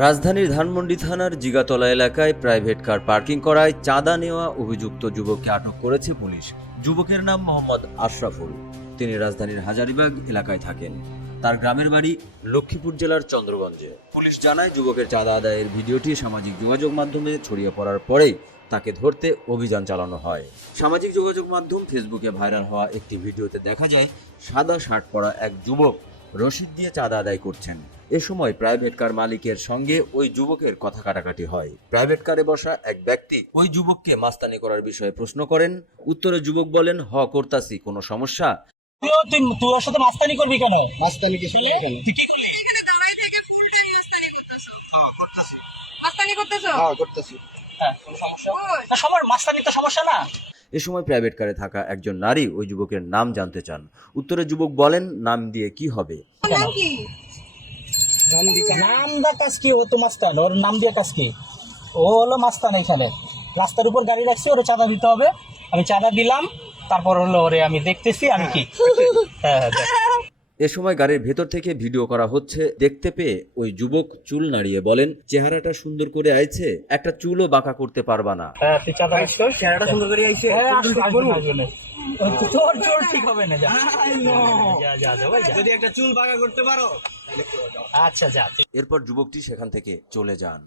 রাজধানীর ধানমন্ডি থানার জিগাতলা এলাকায় প্রাইভেট কার পার্কিং করায় চাঁদা নেওয়া অভিযুক্ত যুবককে আটক করেছে পুলিশ। যুবকের নাম মোহাম্মদ আশরাফুল। তিনি রাজধানীর হাজারীবাগ এলাকায় থাকেন। তার গ্রামের বাড়ি লক্ষ্মীপুর জেলার চন্দ্রগঞ্জে। পুলিশ জানায়, যুবকের চাঁদা আদায়ের ভিডিওটি সামাজিক যোগাযোগ মাধ্যমে ছড়িয়ে পড়ার পরেই তাকে ধরতে অভিযান চালানো হয়। সামাজিক যোগাযোগ মাধ্যম ফেসবুকে ভাইরাল হওয়া একটি ভিডিওতে দেখা যায়, সাদা শার্ট পরা এক যুবক রশিদ দিয়ে চাঁদা আদায় করছেন। এ সময় প্রাইভেট কার মালিকের সঙ্গে ওই যুবকের কথা কাটাকাটি হয়। প্রাইভেট কারে বসা এক ব্যক্তি ওই যুবককে মাস্তানি করার বিষয়ে প্রশ্ন করেন। উত্তরে যুবক বলেন, করতাছি, কোনো সমস্যা? তুই ওর সাথে মাস্তানি করবি কেন? মাস্তানি কিছু নেই এখানে। মাস্তানি করতেছো? হ্যাঁ করতেছি। কোনো সমস্যা না, সবার মাস্তানি তো সমস্যা না। এ সময় প্রাইভেট কারে থাকা একজন নারী ওই যুবকের নাম জানতে চান। উত্তরে যুবক বলেন, নাম দিয়ে কি হবে? নাম কি? নাম দা কাজ কি? ও তো মাস্তান, ওর নাম দিয়ে কাজ কি? ও হলো মাস্তান। এখানে রাস্তার উপর গাড়ি রাখছি, ওরে চাঁদা দিতে হবে। আমি চাঁদা দিলাম, তারপর হলো ওরে আমি দেখতেছি আমি কি। হ্যাঁ দেখ। এ সময় গাড়ির ভেতর থেকে ভিডিও করা হচ্ছে দেখতে পেয়ে ওই যুবক চুল নাড়িয়ে বলেন, চেহারাটা সুন্দর করে আইছে, একটা চুলও বাঁকা করতে পারবা না। হ্যাঁ তুই চাঁদা রাখছিস, চেহারাটা সুন্দর করে আইছে। হ্যাঁ আসবে। তোর চোর ঠিক হবে না, যা যা যা ভাই যা। যদি একটা চুল বাঁকা করতে পারো আচ্ছা যা। এরপর যুবকটি সেখান থেকে চলে যান।